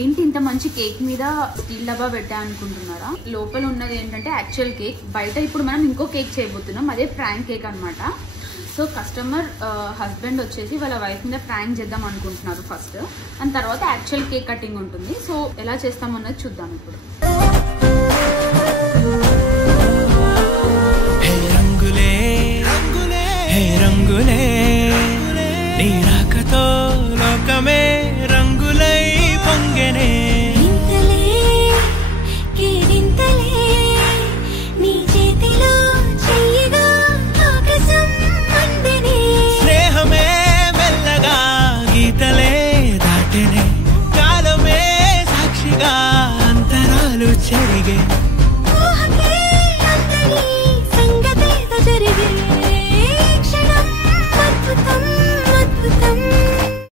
ఏంటి ఇంత మంచి కేక్ మీద స్టీల్ డబ్బా పెట్టా అనుకుంటున్నారా? లోపల ఉన్నది ఏంటంటే యాక్చువల్ కేక్. బయట ఇప్పుడు మనం ఇంకో కేక్ చేయబోతున్నాం, అదే ప్రాంక్ కేక్ అనమాట. సో కస్టమర్ హస్బెండ్ వచ్చేసి వాళ్ళ వైఫ్ మీద ప్రాంక్ చేద్దాం అనుకుంటున్నారు ఫస్ట్, అండ్ తర్వాత యాక్చువల్ కేక్ కటింగ్ ఉంటుంది. సో ఎలా చేస్తామన్నది చూద్దాం ఇప్పుడు. రంగులే రంగులే